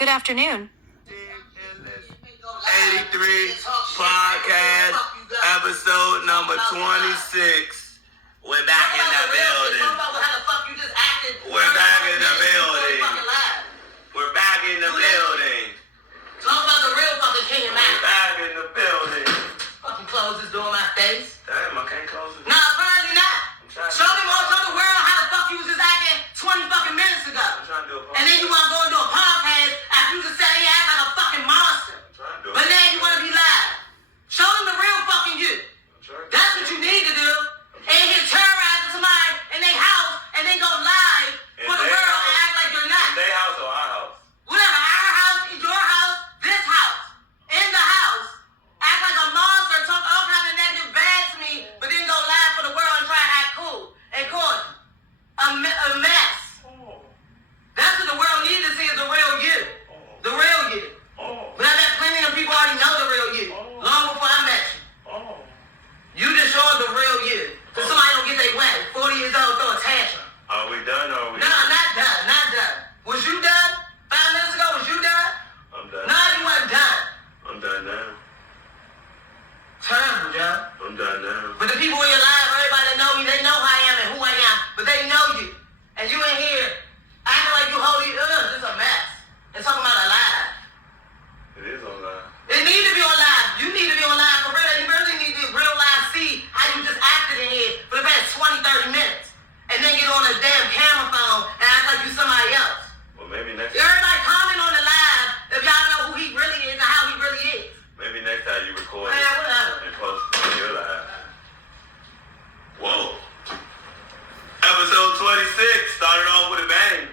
Good afternoon. 83 podcast, episode number 26. We're back in the building. We're back in the building. We're back in the building. Talk about the real fucking Kenyon McAfee. We're back in the building. Fucking close this door in my face. Damn, I can't close it. Nah, apparently not. Show the world how the fuck you was just acting 20 fucking minutes ago. I'm trying to do a podcast. And then you want to go into a podcast after you just sat here and act like a fucking monster. But now you want to be live. Show them the real fucking you. That's what you need to do. And here terrorizing somebody in their house and then go live for the world and act like you're not. In their house or our house? Whatever, our house, your house, this house, in the house. Act like a monster, talk all kind of negative bad to me, but then go live for the world and try to act cool and corny. A mess. That's what the world needs to see is the real you. The real you. But I bet plenty of people already know the real you. Long before I met you. You just showed the real you. So somebody don't get their way. 40 years old, throw a tantrum. Are we done or are we No, not done, not done. Was you done? 5 minutes ago, was you done? I'm done. No, you weren't done. I'm done now. Terrible, Joe. I'm done now. But the people in your life, everybody that know me, they know who I am and who I am. But they know you. And you in here acting like you holy. This is a mess. And talking about a lie. It is on live. It need to be on live. You need to be on live for real. You really need to real live see how you just acted in here for the past 20, 30 minutes. And then get on a damn camera phone and act like you somebody else. Well, maybe next Everybody comment on the live if y'all know who he really is and how he really is. Maybe next time you record Man, whatever. and post it on your live. Whoa. Episode 26 started off with a bang.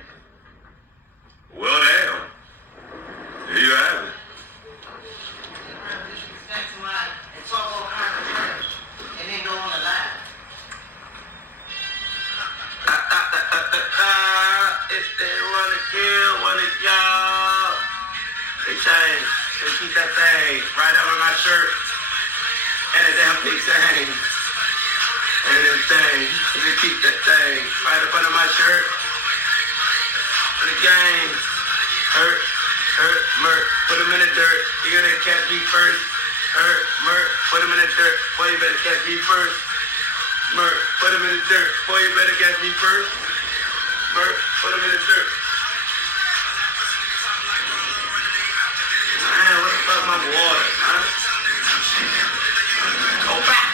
Well, damn. Here you have it. Disrespect somebody and talk all kinds of trash and then go on the live. If they wanna kill one of y'all, they change. They keep that thing right over my shirt and a damn big thing. And them things, they keep that thing right up under my shirt. For the game, hurt, murk, put them in the dirt. You're gonna catch me first. Hurt, murk, put them in the dirt. Boy, you better catch me first. Murk, put them in the dirt. Boy, you better catch me first. Murk, put them in the dirt. Man, what the fuck my water, huh? Go back.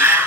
Now.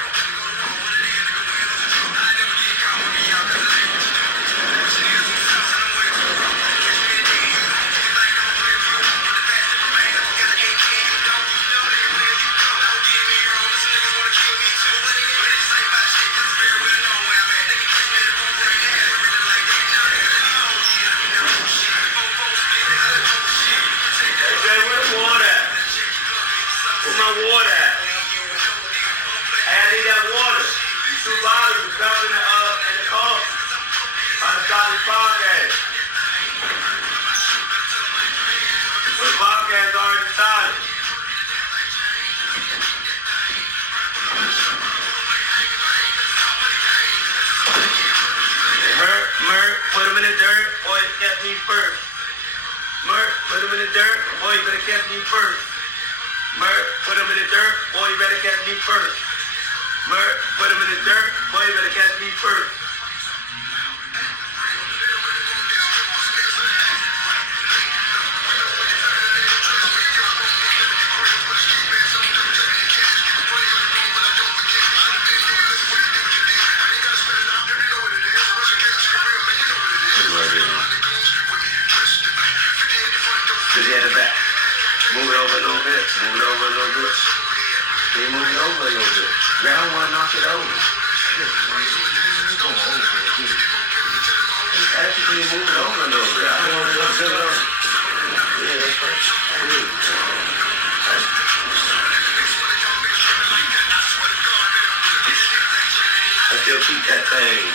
Keep that thing.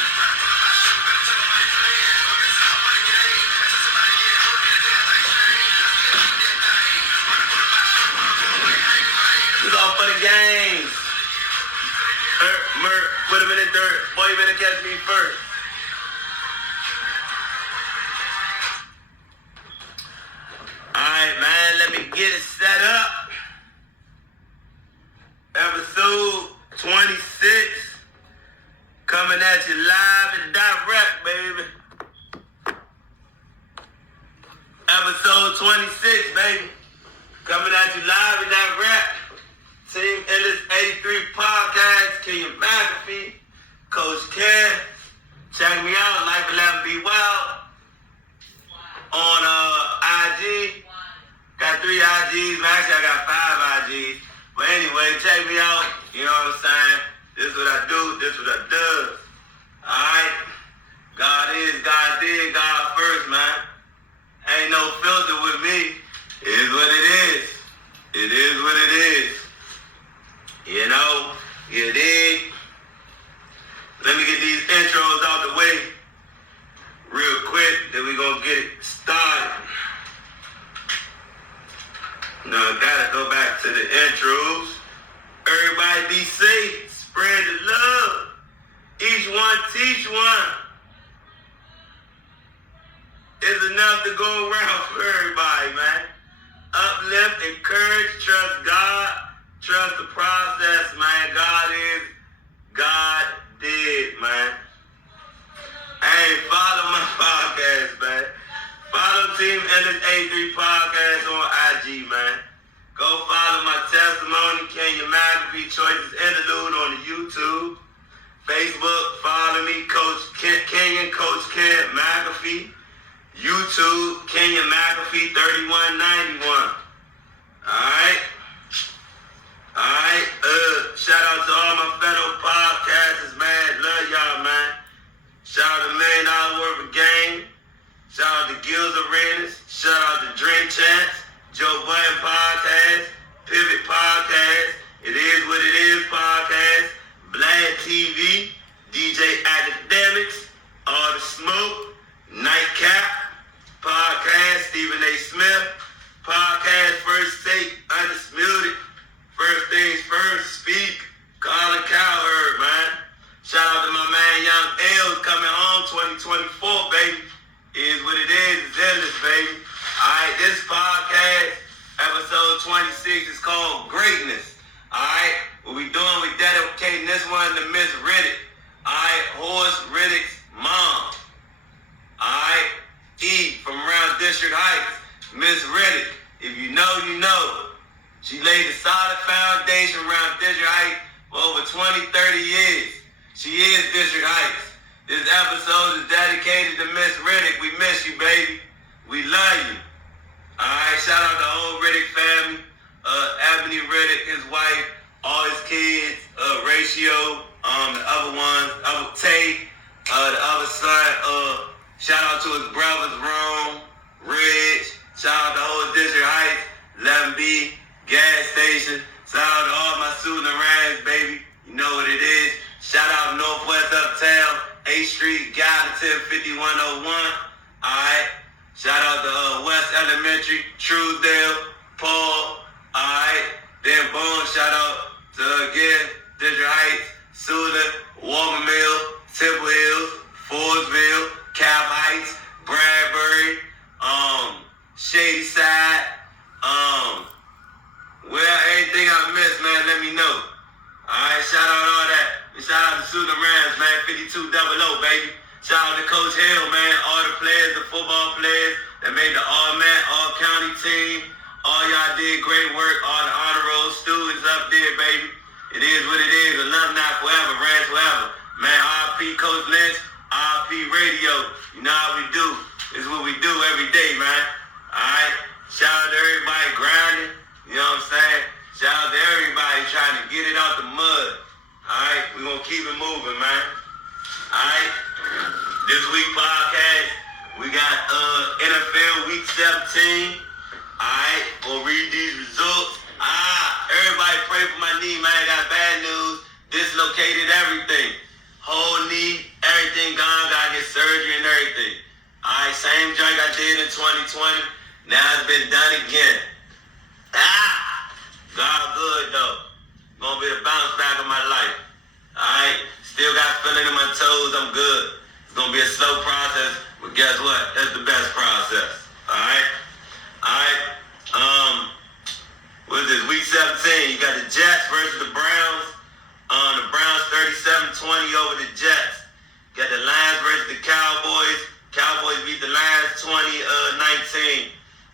It's all for the game. Murk, put him in the dirt. Boy, you better catch me first. get it set up. Episode 26. Coming at you live and direct, baby. Episode 26, baby. Coming at you live and direct. Teamendless83podcast. Kenyon McAfee. Coach Ken. Check me out. Life 11 Be Wild. On IG. Got 3 IGs. Actually, I got 5 IGs. But anyway, check me out. You know what I'm saying? This is what I do. This is what I do. Alright? God is, God did, God first, man. Ain't no filter with me. It is what it is. It is what it is. You know? You dig? Let me get these intros out the way real quick, then we gonna get it started. Now I gotta go back to the intros. Everybody be safe, spread the love. Each one teach one. It's enough to go around for everybody, man. Uplift, encourage, trust God, trust the process, man. God is, God did, man. Hey, follow my podcast, man. Follow Teamendless83podcast on IG, man. Go follow my testimony, Kenyon McAfee Choices Interlude on the YouTube. Facebook, follow me, Kenyon Coach Ken McAfee. YouTube, Kenyon McAfee 3191. Alright? Alright, shout out to all my fellow podcasters, man. Love y'all, man. Shout out to $1 Million Worth of Game. Shout out to Gills Arenas. Shout out to Drink Chats, Joe Budden Podcast, Pivot Podcast, It Is What It Is Podcast, Vlad TV, DJ Academics, All the Smoke, Nightcap Podcast, Stephen A. Smith Podcast, First Take, Undisputed, First Things First, Speak, Colin Cowherd, man. Shout out to my man Young L coming home 2024, baby. Is what it is, it's endless, baby. Alright, this podcast, episode 26, is called Greatness. Alright, what we doing, we dedicating this one to Miss Riddick. Alright, Horace Riddick's mom. Alright, E from around District Heights. Miss Riddick, if you know, you know. She laid a solid foundation around District Heights for over 20, 30 years. She is District Heights. This episode is dedicated to Miss Riddick. We miss you, baby. We love you. Alright, shout out to the whole Riddick family. Ebony Riddick, his wife, all his kids, Ratio, the other ones, Tay, the other son, shout out to his brothers, Rome, Ridge, shout out to the whole District Heights, 11B, gas station, shout out to all my Susan Rams, baby. You know what it is. Shout out Northwest Uptown, 8th Street, Gallatin, 5101. Alright. Shout out to West Elementary, Truesdale, Paul. Alright. Then boom, shout out to again, District Heights, Susan, Walker Mill, Temple Hills, Forestville, Cap Heights, Bradbury, Shady Side. Well, anything I missed, man, let me know. Alright, shout out all that. And shout out to Susan Rams, man, 5200, baby. Shout out to Coach Hill, man, all the players, the football players that made the all-man, all-county team. All y'all did great work, all the honor roll students up there, baby. It is what it is, alumni forever, Rams forever. Man, RP Coach Lynch, RP Radio. You know how we do. This is what we do every day, man. Alright, shout out to everybody grinding, you know what I'm saying? Shout out to everybody trying to get it out the mud. Alright, we're gonna keep it moving, man. Alright, this week podcast, we got NFL Week 17. Alright, gonna read these results. Everybody pray for my knee, man. Got bad news. Dislocated everything. Whole knee, everything gone. Gotta get surgery and everything. Alright, same joint I did in 2020. Now it's been done again. God good though. Gonna be the bounce back of my life. Alright? Still got feeling in my toes, I'm good. It's gonna be a slow process, but guess what? That's the best process. Alright? Alright?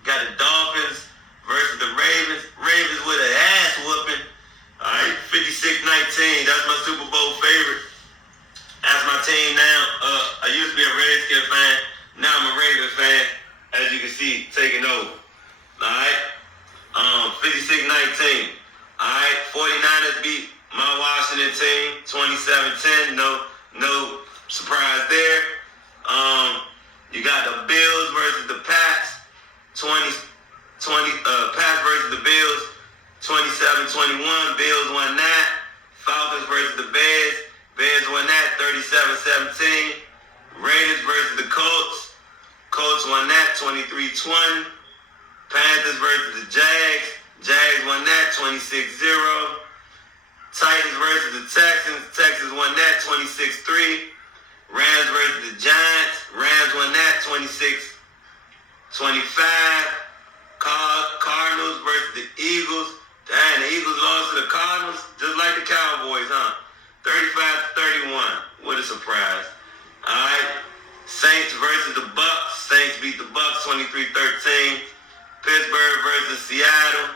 Got the Dolphins versus the Ravens. Ravens with an ass whooping. All right, 56-19. That's my Super Bowl favorite. That's my team now. I used to be a Redskin fan. Now I'm a Ravens fan. As you can see, taking over. All right, 56-19. All right, 49ers beat my Washington team 27-10. No surprise there. You got the Bills versus the Pats. Pats versus the Bills. 27-21. Bills won that. Falcons versus the Bears. Bears won that 37-17. Raiders versus the Colts. Colts won that 23-20. Panthers versus the Jags. Jags won that 26-0. Titans versus the Texans. Texans won that 26-3. Rams versus the Giants. Rams won that 26-25. Cardinals versus the Eagles. Dang, the Eagles lost to the Cardinals, just like the Cowboys, huh? 35-31. What a surprise. All right. Saints versus the Bucks. Saints beat the Bucks 23-13. Pittsburgh versus Seattle.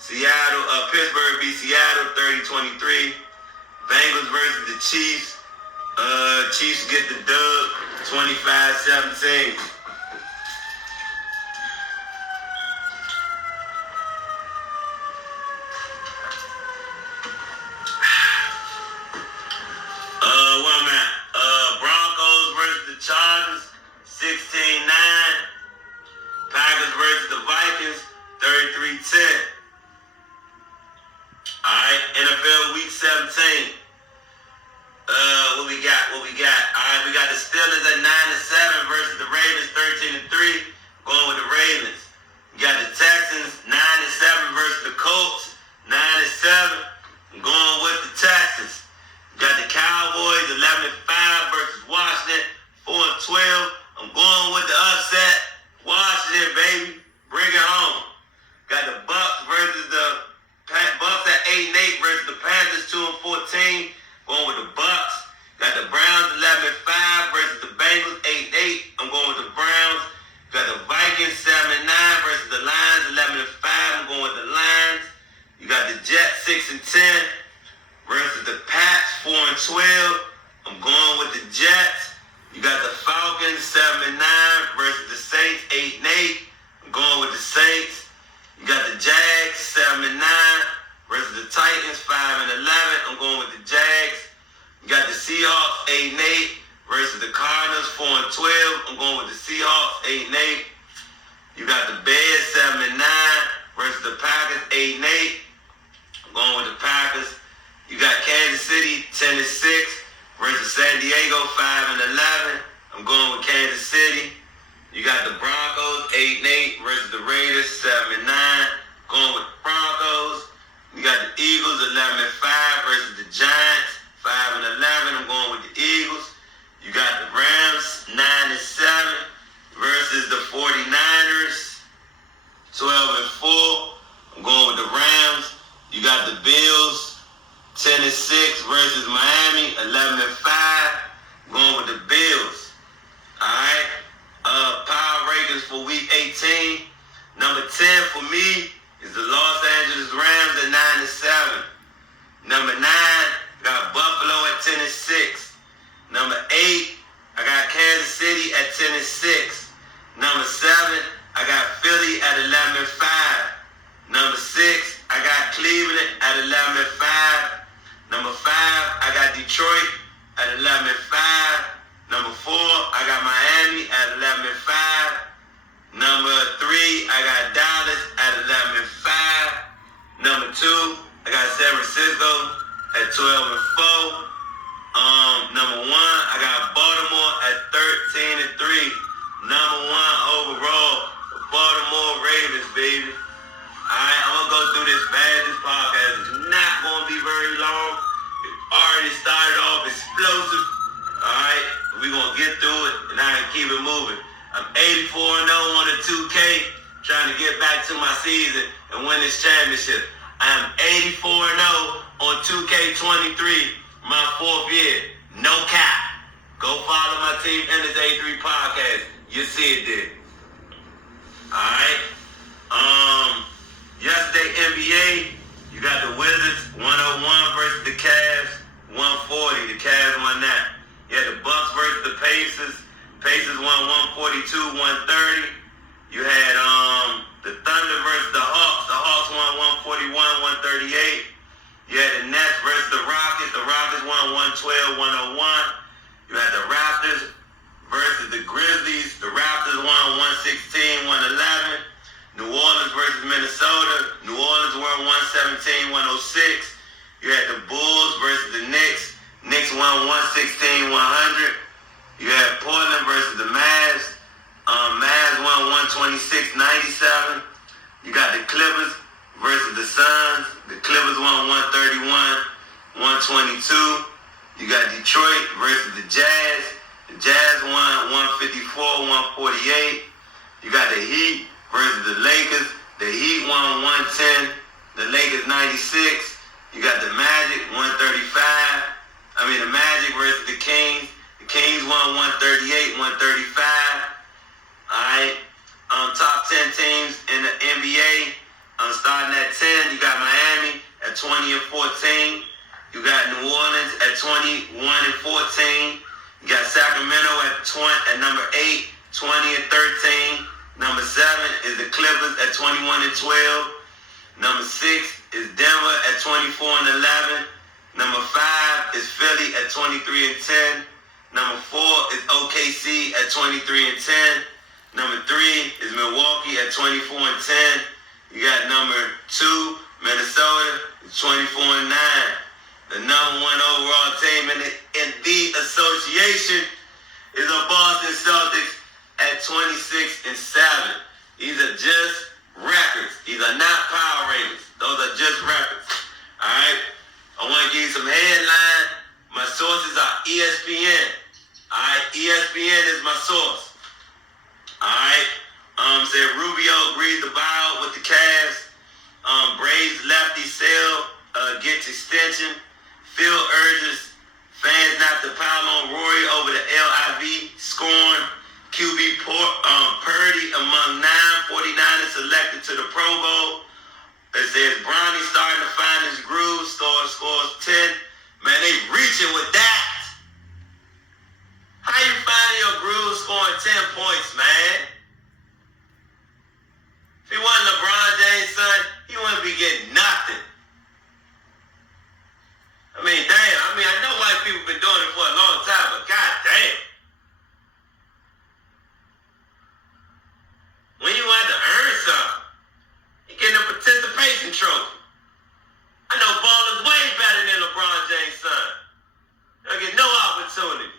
Pittsburgh beat Seattle 30-23. Bengals versus the Chiefs. Chiefs get the dub 25-17. Where I'm at? Broncos versus the Chargers 16-9. Packers versus the Vikings 33-10. Alright, NFL Week 17. What we got? Alright, we got the Steelers at 9-7 versus the Ravens 13-3. Going with the Ravens. We got the Texans 9-7 versus the Colts 9-7. I'm going with the Texans. We got the Cowboys 11-5 versus Washington 4-12. I'm going with the upset. Washington, baby. Bring it home. Got the Bucks versus the Bucks at 8-8 versus the Panthers 2-14. Going with the Bucks. Got the Browns 11-5 versus the Bengals 8-8. I'm going with the Browns. Got the Vikings 7-9 versus the Lions 11-5. I'm going with the Lions. You got the Jets 6-10 versus the Pats 4-12. I'm going with the Jets. You got the Falcons 7-9 versus the Saints 8-8. I'm going with the Saints. You got the Jags 7-9 versus the Titans 5-11. I'm going with the Jags. You got the Seahawks 8-8 versus the Cardinals 4-12. I'm going with the Seahawks 8-8. You got the Bears 7-9 versus the Packers 8-8. I'm going with the Packers. You got Kansas City 10-6 versus San Diego 5-11. I'm going with Kansas City. You got the Broncos 8-8 versus the Raiders 7-9. Going with the Broncos. You got the Eagles 11-5 versus the Giants 5-11. I'm going with the Eagles. You got the Rams 9-7 versus the 49ers 12-4. I'm going with the Rams. You got the Bills 10-6 versus Miami 11-5. Going with the Bills. All right. Power rankings for Week 18. Number 10 for me is the Los Angeles Rams at 9-7. Number 9, got Buffalo at 10-6. Number 8, I got Kansas City at 10-6. Number 7, I got Philly at 11-5. Number 6, I got Cleveland at 11-5. Number 5, I got Detroit at 11-5. Number 4, I got Miami at 11-5. Number 3, I got Dallas at 11-5. Number 2, I got San Francisco at 12-4. Number 1, I got Baltimore at 13-3. Number 1 overall, the Baltimore Ravens, baby. Alright, I'm gonna go through this fast. This podcast is not gonna be very long. It already started off explosive. Alright, we're gonna get through it and I can keep it moving. I'm 84-0 on the 2K, trying to get back to my season and win this championship. I am 84-0 on 2K23, my 4th year. No cap. Go follow my Teamendless83podcast. You see it there. Alright? 126-97. You got the Clippers versus the Suns. The Clippers won 131-122. You got Detroit versus the Jazz. The Jazz won 154-148. You got the Heat versus the Lakers. The Heat won 110. The Lakers 96. You got the Magic 135. The Magic versus the Kings. The Kings won 138-135. Alright. Top 10 teams in the NBA. Starting at 10, you got Miami at 20-14. You got New Orleans at 21-14. You got Sacramento at number 8, 20-13. Number 7 is the Clippers at 21-12. Number 6 is Denver at 24-11. Number 5 is Philly at 23-10. Number 4 is OKC at 23-10. Number 3 is Milwaukee at 24-10. You got number 2, Minnesota, 24-9. The number 1 overall team in the association is the Boston Celtics at 26-7. These are just records. These are not power ratings. Those are just records. All right. I want to give you some headline. My sources are ESPN. All right. ESPN is my source. All right. Said Rubio agrees to buy out with the Cavs. Braves lefty sale gets extension. Phil urges fans not to pile on Rory over the LIV scorn. QB Purdy among 9 49ers selected to the Pro Bowl. It says Bronny starting to find his groove. Scores 10. Man, they reaching with that. How you finding your groove scoring 10 points, man? If he wasn't LeBron James' son, he wouldn't be getting nothing. Damn. I know white people been doing it for a long time, but goddamn. When you had to earn something, you getting a participation trophy. I know ballers way better than LeBron James' son. They'll get no opportunity.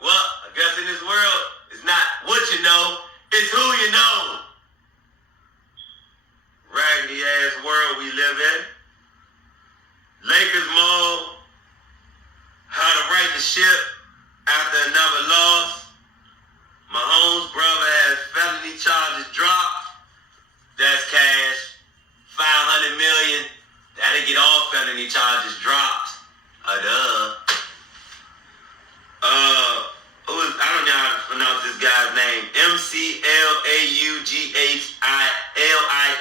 Well, I guess in this world, it's not what you know, it's who you know. Raggedy ass world we live in. Lakers mold how to right the ship after another loss. Mahomes' brother has felony charges dropped. That's cash. $500 million. That'll get all felony charges dropped. I don't know how to pronounce this guy's name.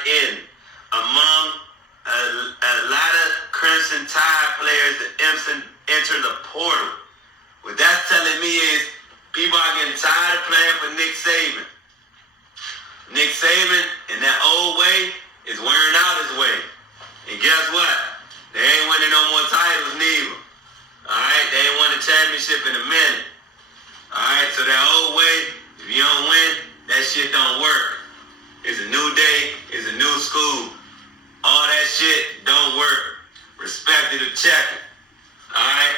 McLaughlin. Among a lot of Crimson Tide players that enter the portal. What that's telling me is people are getting tired of playing for Nick Saban. Nick Saban, in that old way, is wearing out his way. And guess what? They ain't winning no more titles neither. Alright? They ain't won a championship in a minute. Alright? So that old way, if you don't win, that shit don't work. It's a new day. It's a new school. All that shit don't work. Respect it or check it. Alright?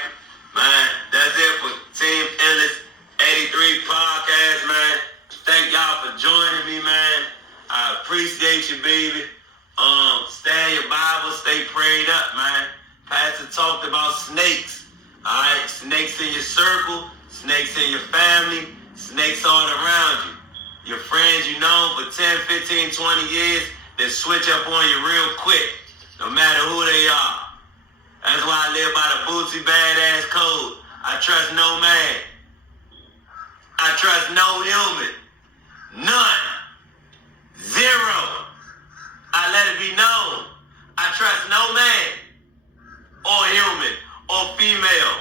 Man, that's it for Teamendless83podcast, man. Thank y'all for joining me, man. I appreciate you, baby. Stay in your Bible, stay prayed up, man. Pastor talked about snakes. Alright, snakes in your circle, snakes in your family, snakes all around you. Your friends you know for 10, 15, 20 years, they switch up on you real quick, no matter who they are. That's why I live by the Bootsy badass code. I trust no man. I trust no human. None. Zero. I let it be known. I trust no man or human or female.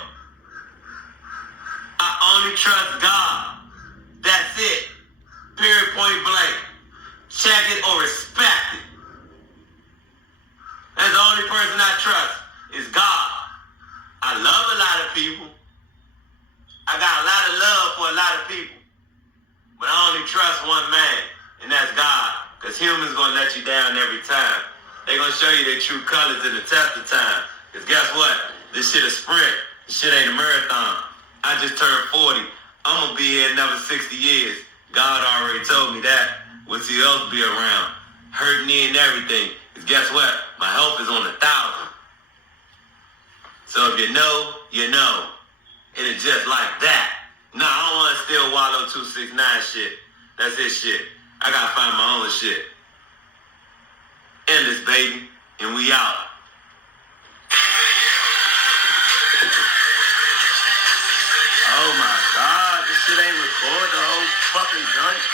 I only trust God. That's it. Period, point blank. Check it or respect it. That's the only person I trust is God. I love a lot of people. I got a lot of love for a lot of people. But I only trust one man, and that's God. Because humans going to let you down every time. They're going to show you their true colors in the test of time. Because guess what? This shit a sprint. This shit ain't a marathon. I just turned 40. I'm going to be here another 60 years. God already told me that. What's he else be around? Hurting me and everything. Because guess what? My health is on 1,000. So if you know, you know. And it's just like that. Nah, I don't want to steal Wallow 269 shit. That's his shit. I gotta find my own shit. Endless, baby. And we out. Oh my God, this shit ain't record the whole fucking joint.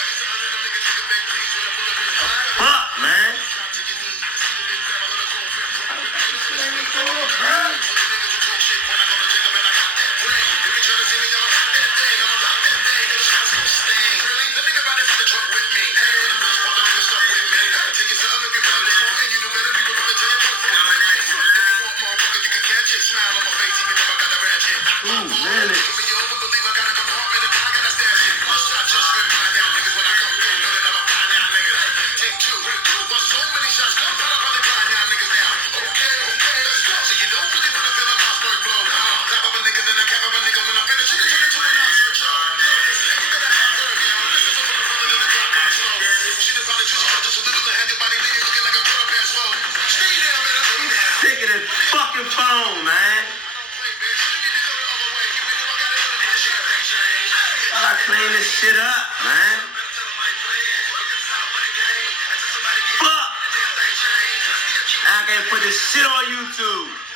Fuck, man. This shit ain't record, bro. Sick of this fucking phone, man. I gotta clean this shit up, man. Fuck! I can't put this shit on YouTube.